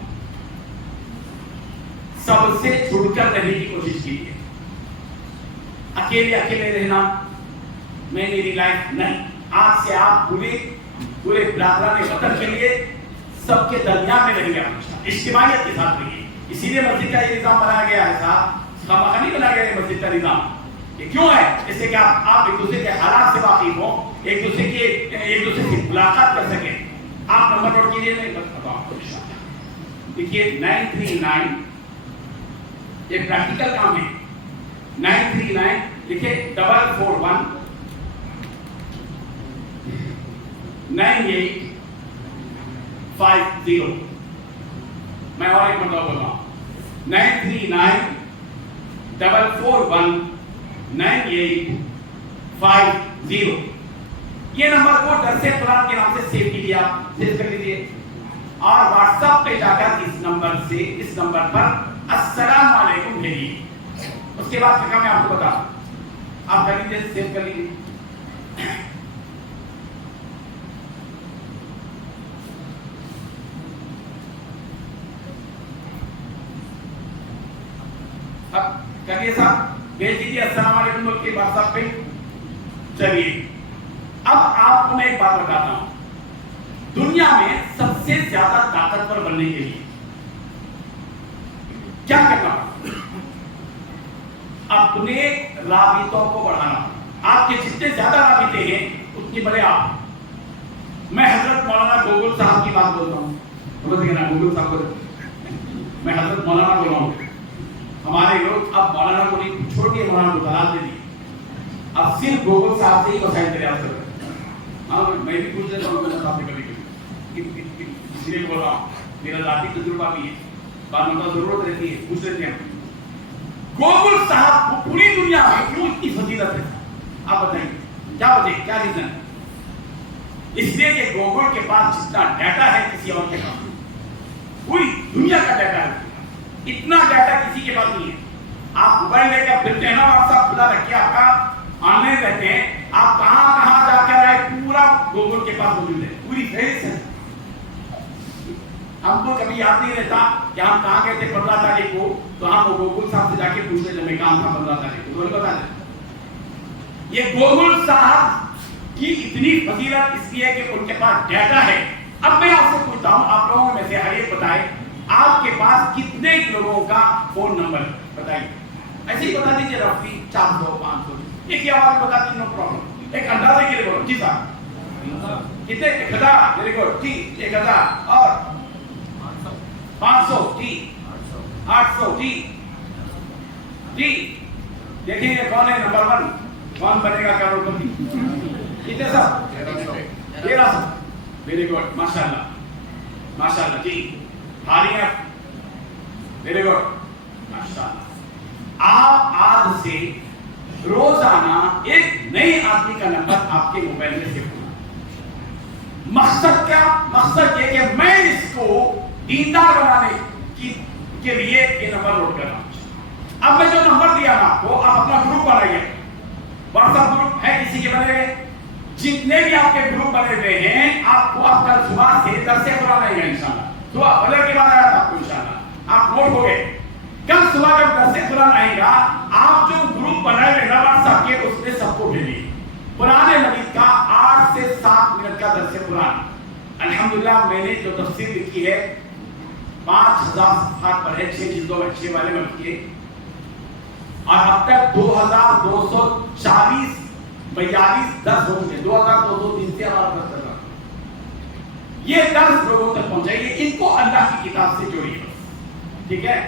سب سے چھوٹ کر رہنے کی کوشش کیجیے، اکیلے رہنا میں میری لائف نہیں۔ آج سے آپ پورے برادران وطن کے لیے سب کے درمیان میں رہیے، اجتماعیت کے ساتھ رہیے۔ اسی لیے مسجد کا یہ نظام بنایا گیا ہے صاحب، خامخواہ نہیں بنایا گیا ہے مسجد کا نظام۔ یہ کیوں ہے؟ اس سے کہ آپ ایک دوسرے کے حالات سے واقف ہوں، ایک دوسرے سے ملاقات کر سکیں۔ آپ نمبر نوٹ کیجیے، نہیں بتاؤں آپ کو انشاءاللہ۔ دیکھیے 939 یہ پریکٹیکل کام ہے۔ 939 لکھے 441 9850۔ میں اور ایک مرتبہ بول رہا ہوں 939 441 9850۔ یہ نمبر کو درس قرآن کے نام سے سیو کیجیے، آپ سیو کر لیجیے، اور واٹس ایپ پہ جا کر اس نمبر پر السلام علیکم بھیجیے۔ اس کے بعد کیا میں آپ کو بتا دوں، آپ کر لیجیے، سیو کر لیجیے۔ اب کریے صاحب، بھیج دیجیے السلام علیکم بول کے واٹس ایپ پہ۔ چلیے اب آپ کو میں ایک بات بتاتا ہوں، دنیا میں سب سے زیادہ طاقتور بننے کے لیے کیا کرنا؟ اپنے رابطوں کو بڑھانا۔ آپ کے جتنے زیادہ رابطے ہیں اتنی بڑے آپ۔ میں حضرت مولانا گوگل صاحب کی بات بول رہا ہوں، گوگل صاحب کو میں حضرت مولانا بول رہا ہوں۔ ہمارے لوگ اب مولانا کو نہیں چھوڑ دیے، مولانا کو طلاق دے دی، اب صرف گوگل صاحب سے ہی مسائل دریافت کر رہے ہیں۔ ہاں میں بھی پوچھ لیتا ہوں صاحب سے کبھی کبھی، اس لیے بول رہا ہوں، میرا ذاتی تجربہ بھی ہے، بعد میں ضرورت رہتی ہے پوچھ لیتے ہیں۔ گوگل صاحب کو پوری دنیا میں کیوں اتنی فضیلت ہے؟ آپ بتائیے کیا وجہ، کیا ریزن؟ اس لیے کہ گوگل کے پاس جتنا ڈیٹا ہے کسی اور کے پاس، پوری دنیا کا ڈیٹا ہے، اتنا ڈیٹا کسی کے پاس نہیں ہے۔ آپ موبائل لے کے پھرتے ہیں نا، واٹس ایپ کھلا رکھے آپ کا، آن لائن رہتے ہیں، آپ کہاں جا کر آئے پورا گوگل کے پاس موجود ہے، پوری فہرست ہے۔ ہم کو کبھی یاد نہیں رہتا کہ ہم کہاں گئے تھے 15 تاریخ کو، تو ہم گوگل صاحب سے جا کے پوچھتے جب میں کام تھا 15 تاریخ کو، تو بتا دیں۔ یہ گوگل صاحب کی اتنی فضیلت اس لیے کہ ان کے پاس ڈیٹا ہے۔ اب میں آپ سے پوچھتا ہوں، آپ لوگوں میں سے ہر ایک بتائے آپ کے پاس کتنے لوگوں کا فون نمبر بتائیے، ایسے ہی بتا دیجیے، رفلی 400 500، ایک ہی آواز بتا دیجیے، نو پرابلم، ایک اندازے کے لیے بولو جی صاحب کتنے؟ 1000، ویری گڈ، جی 1000 اور 500، جی 800، جی دیکھیں یہ کون ہے نمبر 1، کون بنے گا کروڑ پتی؟ کتنے صاحب؟ 1300، ویری گڈ، ماشاءاللہ ماشاءاللہ، جی بھاری ہیں، ویری گڈ ماشاءاللہ۔ آپ آج سے روزانہ ایک نئے آدمی کا نمبر آپ کے موبائل میں سیو کرنا۔ مقصد کیا؟ مقصد یہ کہ میں اس کو دیندار بنانے کے لیے یہ نمبر نوٹ کر رہا ہوں۔ اب میں جو نمبر دیا نا آپ کو، آپ اپنا گروپ بنائیے، واٹس ایپ گروپ ہے کسی کے بنے ہوئے، جتنے بھی آپ کے گروپ بنے ہوئے ہیں، آپ کو اب کل صبح سے درس قرآن آئے گا انشاءاللہ، صبح فجر کے بعد آیا تھا آپ کو انشاءاللہ، آپ نوٹ ہو گئے۔ کل صبح جب درس قرآن آئے گا، آپ جو گروپ بنائے ہوئے نا واٹس ایپ کے، اس میں سب کو بھیجیے قرآن مجید کا 8 سے 7 منٹ کا درس قرآن۔ الحمدللہ میں نے جو تفسیر لکھی ہے 5000 صفحات پر ہے، 6 جلدوں میں، 6 والے میں لکھی ہے، اور اب تک 2240 42 درس ہو چکے، 2203 سے ہمارا درس چل رہا۔ یہ درس لوگوں تک پہنچائیے، ان کو اللہ کی کتاب سے جوڑیے، ٹھیک ہے؟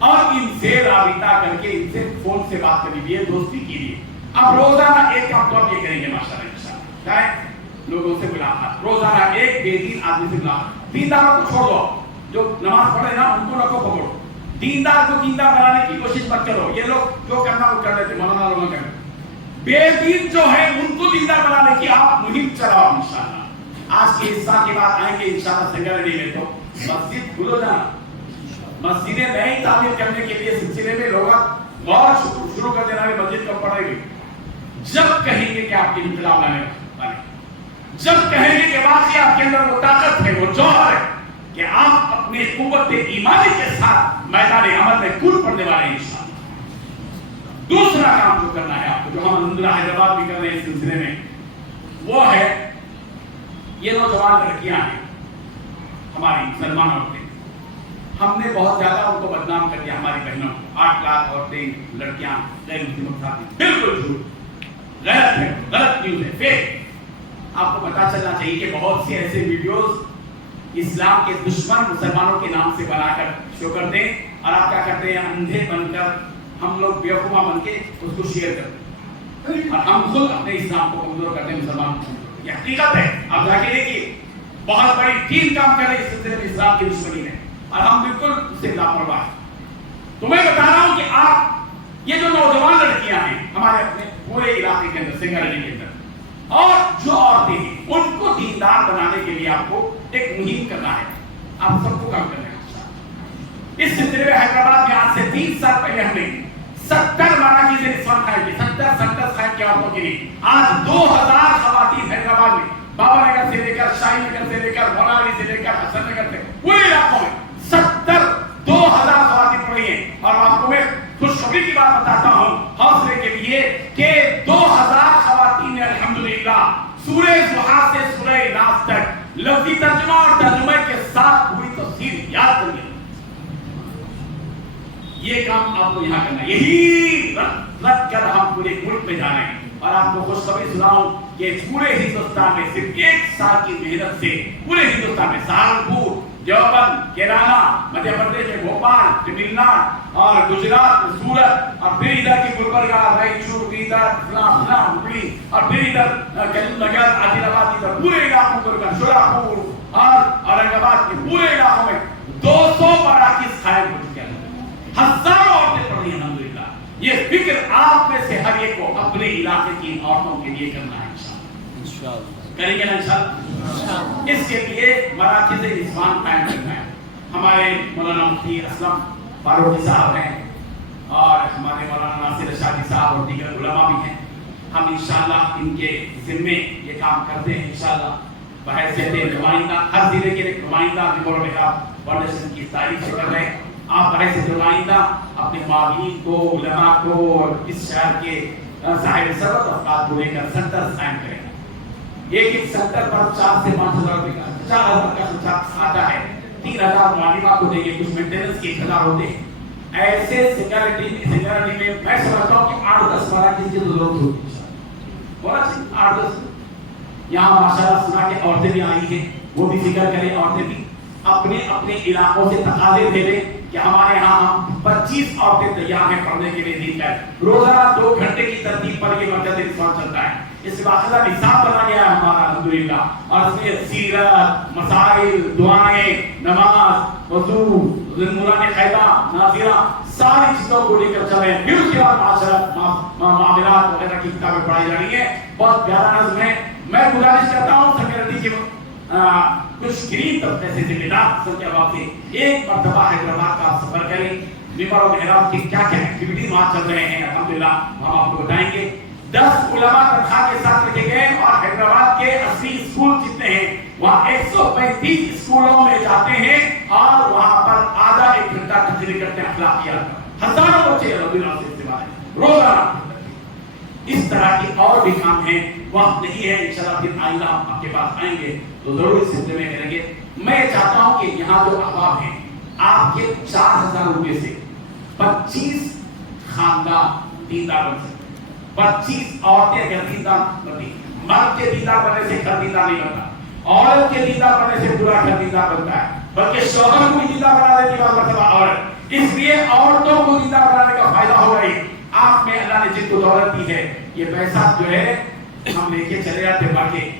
اور ان سے رابطہ کر کے ان سے فون سے بات کر لیجیے، دوستی کیجیے. اب روزانہ ایک کام تو آپ یہ کریں گے ماشاءاللہ انشاءاللہ، کیا ہے؟ لوگوں سے ملاقات، روزانہ ایک بے دین آدمی سے ملاقات. دینداروں کو چھوڑ دو، جو نماز پڑھے نا ان کو رکھو پکڑو. دیندار کو دیندار بنانے کی کوشش مت کرو، یہ لوگ جو کرنا وہ کر لیتے، مولانا لوگ کرتے. بے دین جو ہے ان کو دیندار بنانے کی آپ مہم چلاؤ انشاءاللہ. آج کے حصہ کے بعد آئیں گے انشاءاللہ سنگرڈی میں، تو مسجد کھلو جانا، مسجدیں نئی تعمیر کرنے کے لیے سلسلے میں لوگ بہت شروع کر دینا ہے. مسجد کب پڑے گی؟ جب کہیں گے کہ آپ کی انقلاب لانے والے، جب کہیں گے کہ واقعی آپ کے اندر وہ طاقت ہے، وہ جوہر ہے کہ آپ اپنی قوت ایمانی کے ساتھ میدان عمل میں کود پڑنے والے ہیں انشاءاللہ. دوسرا کام جو کرنا ہے آپ کو، جو ہم الحمدللہ حیدرآباد بھی کر رہے ہیں اس سلسلے میں، وہ ہے یہ نوجوان لڑکیاں ہیں ہماری مسلمان عورتیں. ہم نے بہت زیادہ ان کو بدنام کر دیا، ہماری بہنوں کو. 8 لاکھ عورتیں، لڑکیاں غیر مسلم ساتھی، بالکل جھوٹ، غلط ہے، غلط نیوز ہے، فیک. آپ کو پتا چلنا چاہیے کہ بہت سے ایسے ویڈیوز اسلام کے دشمن مسلمانوں کے نام سے بنا کر شو کرتے ہیں، اور آپ کیا کرتے ہیں؟ اندھے بن کر ہم لوگ بیوقوفہ بن کے اس کو شیئر کرتے ہیں، اور ہم خود اپنے اسلام کو کمزور کرتے ہیں مسلمان کو. یہ حقیقت ہے، آپ جا کے دیکھیے. بہت بڑی ٹیم کام کر رہی ہے اس سلسلے میں اسلام کی دشمنی میں، اور ہم بالکل اس سے لاپرواہ ہیں. تو میں بتا رہا ہوں کہ آپ یہ جو نوجوان لڑکیاں ہیں ہمارے اپنے پورے علاقے کے اندر، سنگرڈی کے اندر، اور جو عورتیں ہیں ان کو دیندار بنانے کے لیے آپ کو ایک مہم کرنا ہے. آپ سب کو کام کرنا ہے. اس سلسلے میں حیدرآباد میں آج سے 3 سال پہلے ہم نے 70 مراکز نسوان قائم کیے، 70 سینٹر قائم کیا عورتوں کے لیے. آج 2000 خواتین حیدرآباد میں، بابا نگر سے لے کر شاہی نگر سے لے کر بوناولی سے لے کر حسن نگر سے پورے علاقوں میں 2000 خواتین پڑھی ہیں. اور آپ کو میں خوشخبری کی بات بتاتا ہوں حوصلے کے لیے کہ 2000 خواتین نے الحمدللہ سورہ ضحیٰ سے سورہ ناس تک لفظی ترجمہ اور ترجمے کے ساتھ پوری تفسیر یاد کر لیا. یہ کام آپ کو یہاں کرنا ہے. یہی رکھ کر ہم پورے ملک میں جا رہے ہیں. اور آپ کو خوشخبری سناؤں کہ پورے ہندوستان میں صرف 1 سال کی محنت سے پورے ہندوستان میں سہارنپور، دیوبند، کیرالہ، مدھیہ پردیش میں بھوپال، تمل ناڈو اور گجرات میں سورت، اور پھر ادھر کی گلبرگہ، رائچور، بیدر، فلاں ہبلی، اور پھر ادھر کریم نگر، عادل آباد، ادھر پورے علاقوں کو شولاپور اور اورنگ آباد کے پورے علاقوں میں 200 مراکز قائم ہو چکے ہیں. ہزاروں عورتیں پڑھ رہی ہیں الحمدللہ. یہ فکر آپ میں سے ہر ایک کو اپنے علاقے کی عورتوں کے لیے کرنا ہے انشاءاللہ. کریں گے نا انشاءاللہ؟ اس کے لیے مراکز نسوان قائم کرنا ہے. ہمارے مولانا مفتی اسلم فاروقی صاحب ہیں، اور ہمارے مولانا ناصر اشاعتی صاحب اور دیگر علماء بھی ہیں. ہم انشاءاللہ ان کے ذمے یہ کام کرتے ہیں انشاءاللہ. بحیثیت نمائندہ ہر ضلع کے نمائندہ فاؤنڈیشن کی تعریف سے کر رہے ہیں. آپ بحیثیت نمائندہ اپنے معاونین کو، علماء کو، اور اس شہر کے صاحب ثروت افراد کو لے کر سینٹر قائم کریں. ایک سینٹر پر 4 سے 5 ہزار روپے کا 4000 کا خرچہ آتا ہے. 3000 معلمہ کو دیں گے، کچھ مینٹیننس کے اخراج ہوتے ہیں. ایسے سنگرڈی میں میں سمجھتا ہوں کہ 8-10 مراکز کی ضرورت ہوگی. بہت اچھی 8-10 یہاں ماشاءاللہ سنا کہ عورتیں بھی آئی ہیں، وہ بھی ذکر کریں. عورتیں بھی اپنے اپنے علاقوں سے تقاضے دے دیں کہ ہمارے یہاں ہم 25 عورتیں تیار ہیں پڑھنے کے لیے دین کا. روزانہ 2 گھنٹے کی ترتیب پر یہ مرکز نسوان چلتا ہے. اس باقاعدہ نصاب بنا گیا ہے ہمارا الحمدللہ، اور اس میں سیرت، مسائل، دعائیں، نماز، وضو، مولانا قاعدہ، ناظرہ، ساری چیزوں کو لے کر چلے ہیں. پھر اس کے بعد معاشرت، معاملات وغیرہ کی کتابیں پڑھائی جا رہی ہیں. بہت پیارا نظم ہے. میں گزارش کرتا ہوں سیکورٹی کے کچھ گرین طبقے سے ذمہ دار قسم کے عوام سے ایک مرتبہ حیدرآباد کا سفر کریں. ممبر و محراب کی کیا کیا ایکٹیویٹیز وہاں چل رہے ہیں الحمدللہ ہم آپ کو بتائیں گے. 10 علماء تنخواہ کے ساتھ رکھے گئے، اور حیدرآباد کے 80 اسکول جتنے ہیں وہاں 135 اسکولوں میں جاتے ہیں، اور وہاں پر آدھا 1 گھنٹہ تقریر کرتے ہیں اخلاقیات. ہزاروں بچے الحمدللہ سے استعمال ہے روزانہ. اس طرح کی اور بھی کام ہیں. وقت نہیں ہے، انشاءاللہ پھر آئندہ ہم آپ کے پاس آئیں گے تو ضرور اس سلسلے میں کریں گے. میں چاہتا ہوں کہ یہاں جو احباب ہیں آپ کے 4000 روپے سے 25 خاندان دیندار بن سکتے. 25 عورتیں اگر دیندار بنتی، مرد کے دیندار بننے سے گھر دیندار نہیں بنتا، عورت کے دیندار بننے سے پورا گھر دیندار بنتا ہے. بلکہ شوہر کو بھی دیندار بنا دیتی ہے مرتبہ عورت. اس لیے عورتوں کو زندہ بنانے کا فائدہ ہوگا ہی. آپ میں اللہ نے جن کو دولت دی ہے یہ پیسہ جو ہے ہم لے کے چلے جاتے بڑھ کے,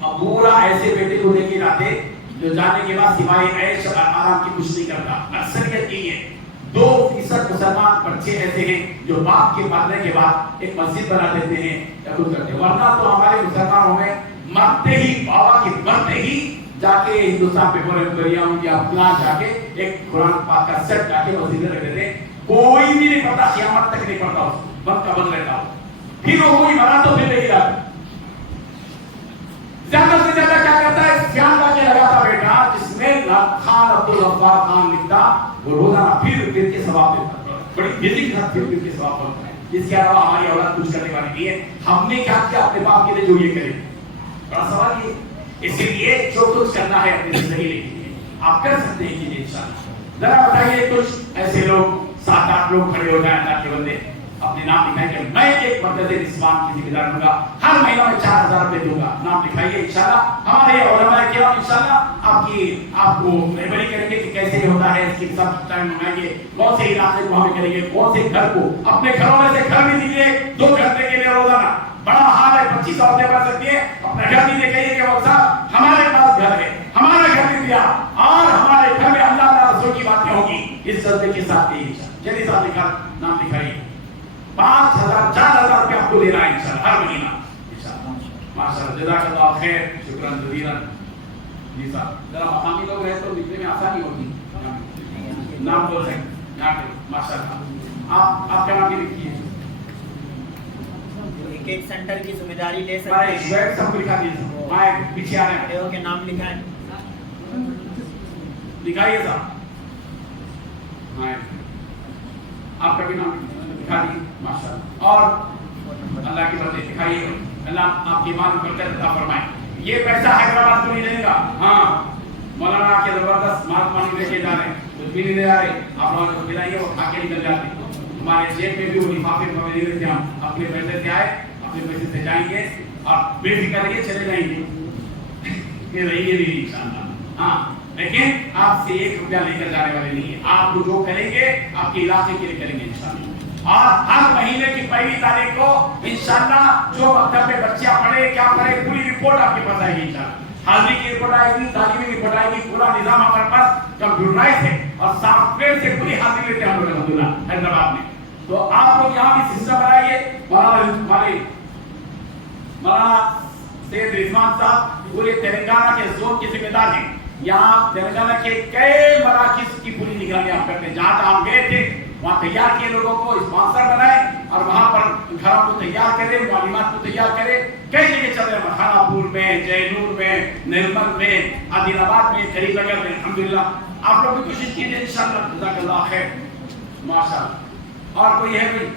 اب پورا ایسے بیٹے کو لے کے جاتے جو جانے کے بعد سوائے عیش اور آرام کی کچھ نہیں کرتا. اکثریت یہی ہے. 2% مسلمان بچے ایسے ہیں جو باپ کے مرنے کے بعد ایک مسجد بنا دیتے ہیں یا کچھ کرتے ہیں, ورنہ تو ہمارے مسلمانوں میں مرتے ہی بابا کے مرتے ہی جا کے ہندوستان پیٹرولیم یا اپنا جا کے ایک قرآن پاک کا سیٹ جا کے مسجد میں رکھ دیتے ہیں. کوئی بھی نہیں پڑھتا, قیامت تک نہیں پڑھتا, اس بند کا بند رہتا ہو. پھر وہ کوئی بنا تو پھر نہیں جاتا. زیادہ سے زیادہ کیا کرتا ہے, خیال لا کے لگاتا بیٹا جس میں خان عبدالغفار خان لکھتا وہ روزانہ پھر کے ثواب دیتا, بڑی جلدی کے ساتھ پھر کے ثواب پڑھتا ہے. اس کے علاوہ ہماری اولاد کچھ کرنے والی نہیں ہے. ہم نے کیا کیا اپنے باپ کے لیے جو یہ کرے, بڑا سوال یہ. اسی لیے جو کچھ کرنا ہے اپنی زندگی کے لیے آپ کر سکتے ہیں کہ انشاءاللہ. ذرا بتائیے کچھ ایسے لوگ 7-8 لوگ کھڑے ہو جائیں اللہ کے بندے, اپنے نام لکھائیں کہ میں ایک مرکز نسوان کی ذمہ دار ہوں گا, ہر مہینہ میں 4000 روپے دوں گا. نام لکھائیے انشاءاللہ. ہمارے علماء کرام انشاءاللہ آپ کو رہبری کریں گے کہ کیسے ہوتا ہے, اس کی سب ٹائم منگائیں گے, کون سے علاقے کو ہمیں کریں گے, کون سے گھر کو. اپنے گھروں میں سے گھر بھی دیجیے 2 گھنٹے کے لیے روزانہ. بڑا حال ہے 25 عورتیں پڑھ سکتی ہیں. اپنے گھر بھی کہیے کہ وہ صاحب ہمارے پاس گھر ہے, ہمارا گھر بھی دیا اور ہمارے گھر میں اللہ تعالیٰ رسول کی باتیں ہوگی. اس جذبے کے ساتھ جلدی صاحب لکھا نام لکھائیے. 5000 4000 روپے آپ کو دینا ہے انشاءاللہ ہر مہینہ انشاءاللہ. ماشاءاللہ جزاک اللہ خیر, شکرا جزیلا. جی صاحب ذرا مقامی لوگ ہیں تو لکھنے میں آسانی ہوگی. نام بول سکتے ہیں ماشاءاللہ. آپ کا نام بھی لکھیے. ایک سینٹر کی ذمہ داری لے سکتے ہیں. سب کو لکھا دیجیے. مائک پیچھے آ رہے ہیں کے نام لکھائیں, لکھائیے صاحب. آپ کا بھی نام لکھا دیجیے ماشاءاللہ. اور اللہ کی باتیں دکھائیے. اللہ آپ کی ایمان کو برکت عطا فرمائے. یہ پیسہ حیدرآباد کو نہیں لے گا. ہاں مولانا کے زبردست مال پانی لے کے جا رہے ہیں, کچھ بھی نہیں لے جا رہے. آپ لوگوں کو کھلائیے وہ کھا کے نکل جاتے. ہمارے جیب میں بھی وہ لفافے میں دے دیتے. ہم اپنے پیسے سے آئے اپنے پیسے سے جائیں گے اور بے فکر رہیے چلے جائیں گے. یہ رہیے نہیں انشاءاللہ. ہاں لیکن آپ سے 1 روپیہ لے کر جانے والے نہیں ہیں. آپ جو کریں گے آپ کے علاقے کے لیے کریں گے انشاءاللہ. اور ہر مہینے کی 1 تاریخ کو انشاءاللہ جو مکتب میں بچیاں پڑھے کیا پڑھے پوری رپورٹ آپ کے پاس آئے گی انشاءاللہ. حاضری کی رپورٹ آئے گی, تعلیمی رپورٹ آئے گی. پورا نظام ہمارے پاس کمپیوٹرائز ہے اور سافٹ ویئر سے پوری حاضری لیتے ہیں ہم لوگ الحمدللہ حیدرآباد میں. تو آپ لوگ یہاں بھی سسٹم بنائیے. مولانا سید رضوان صاحب پورے تلنگانہ کے زون کے ذمہ دار ہیں. یہاں تلنگانہ کے کئی مراکز کی پوری نگرانی آپ کرتے ہیں. جہاں ہم گئے تھے وہاں تیار کیے لوگوں کو اسپانسر بنائے اور وہاں پر گھروں کو تیار کرے, معلومات کو تیار کرے. کئی جگہ چل رہے ہیں, خانہ پور میں, جینور میں, نرمل میں, عادل آباد میں, کریم نگر میں. الحمدللہ آپ لوگ بھی کوشش کیجیے انشاءاللہ. جزاک اللہ خیر ماشاءاللہ. اور کوئی ہے کوئی؟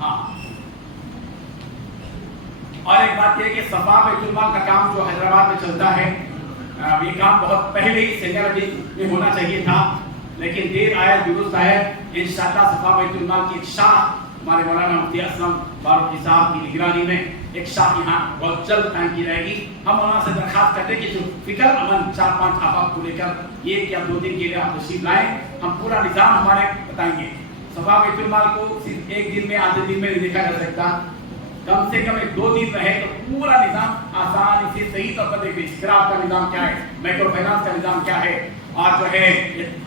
ہاں اور ایک بات یہ کہ صفا بیت المال کا کام جو حیدرآباد میں چلتا ہے, یہ کام بہت پہلے ہی سینگاریڈی میں ہونا چاہیے تھا لیکن دیر آیا درست آیا. انشاءاللہ صفا بیت المال کی ایک شاخ ہمارے مولانا مفتی اسلم فاروقی صاحب کی نگرانی میں ایک شاخ یہاں بہت جلد قائم کی رہے گی. ہم مولانا سے درخواست کرتے ہیں کہ جو فکر امن 4-5 احباب کو لے کر 1 یا 2 دن کے لیے آپ تشریف لائیں. ہم پورا نظام ہمارے بتائیں گے. صفا بیت المال کو صرف 1 دن میں آدھے دن میں نہیں دیکھا جا سکتا. کم سے کم 2 دن رہے تو پورا نظام آسانی سے صحیح طور پر دیکھیں. اسکراب کا نظام کیا ہے, مائکرو فائنانس کا نظام کیا ہے, اور جو ہے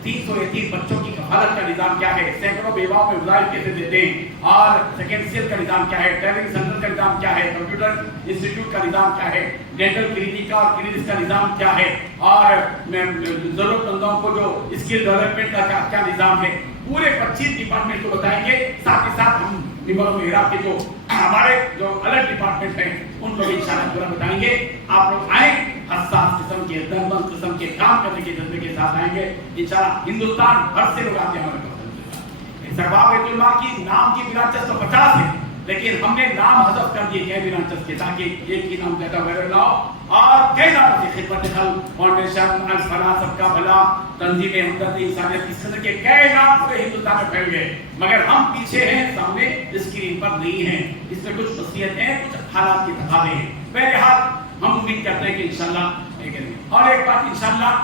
300 یتیم بچوں کی کفالت کا نظام کیا ہے, سینکڑوں بیواؤں میں وظائف کیسے دیتے ہیں, اور سیکنڈ سیل کا نظام کیا ہے, ٹریننگ سینٹر کا نظام کیا ہے, کمپیوٹر انسٹیٹیوٹ کا نظام کیا ہے, ڈینٹل کلینک اور کلینکس کا نظام کیا ہے, اور ضرورت مندوں کو جو اسکل ڈیولپمنٹ کا کیا نظام ہے. پورے 25 ڈپارٹمنٹ کو بتائیں گے. ساتھ ہی ساتھ ہم نمبروں میں کے جو ہمارے جو الگ ڈپارٹمنٹ ہیں ان کو بھی انشاءاللہ پورا بتائیں گے. آپ لوگ آئیں, حساس قسم کے درمند قسم کے کام کرنے کے جذبے کے ساتھ آئیں گے انشاءاللہ. ہندوستان بھر سے لوگ آتے ہیں ہمارے پاس. صفا بیت المال کی نام کی برانچز تو 50 ہیں لیکن ہم نے نام حذف کر دیے کئی برانچز کے تاکہ ایک ہی نام کہتا ہوا نہ ہو اور کئی ناموں سے خدمت خلق فاؤنڈیشن الفلاح سب کا بھلا تنظیم ہمدردی انسانیت اس قدر کے کئی نام پورے ہندوستان میں پھیل گئے مگر ہم پیچھے ہیں سامنے اسکرین پر نہیں ہیں اس میں کچھ خصوصیت ہیں کچھ حالات کی تفاوتیں ہیں بہرحال ہم امید کرتے ہیں کہ انشاءاللہ یہ کریں گے اور ایک بات انشاءاللہ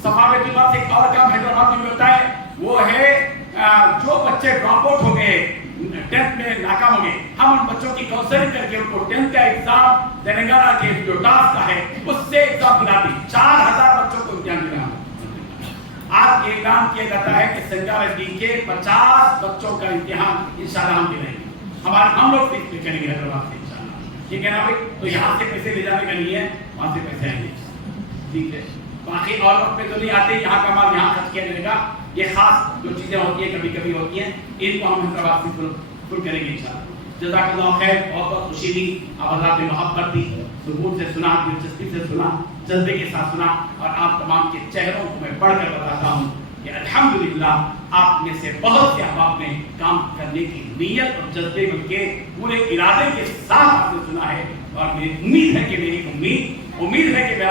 صفاوی کے بعد ایک اور کام حیدرآباد میں ہوتا ہے وہ ہے جو بچے ڈراپ آؤٹ ہو گئے 10th میں ناکام ہو گئے ہم ان بچوں کی کاؤنسلنگ کر کے ان کو 10th کا ایگزام تلنگانہ کے جو ٹاسک ہے اس سے ایگزام دلاتے 4000 بچوں کو امتحان دلانا آج یہ اعلان کیا جاتا ہے کہ سنگار ایس ڈی کے 50 بچوں کا امتحان انشاءاللہ ہم دلائیں گے ہم لوگ فکر میں کریں گے حیدرآباد سے انشاءاللہ ٹھیک ہے نا بھائی تو یہاں سے پیسے لے جانے کا نہیں ہے وہاں سے پیسے آئیں گے ٹھیک ہے باقی اور وقت پہ تو نہیں آتے یہاں کا مال یہاں خرچ کیا جائے گا یہ خاص جو چیزیں ہوتی ہیں کبھی کبھی ہوتی ہیں ان کو ہم حیدرآباد سے فل کریں گے انشاءاللہ جزاک اللہ خیر بہت بہت خوشی دی آپ حضرات نے محبت دی سکون سے سنا دلچسپی سے سنا جذبے کے ساتھ سنا اور آپ تمام کے چہروں کو میں پڑھ کر بتاتا ہوں کہ الحمدللہ آپ میں سے بہت سے احباب نے کام کرنے کی نیت اور جذبے بلکہ پورے ارادے کے ساتھ آپ نے سنا ہے اور میری امید ہے کہ امید ہے کہ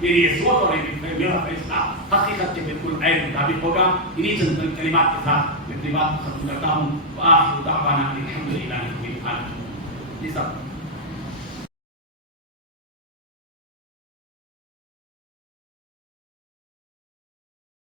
میری یہ سوچ اور میرا فیصلہ حقیقت کے بالکل عین مطابق ہوگا انہی چند کلمات کے ساتھ میں اپنی بات ختم کرتا ہوں وآخر دعوانا الحمدللہ رب العالمین جی صاحب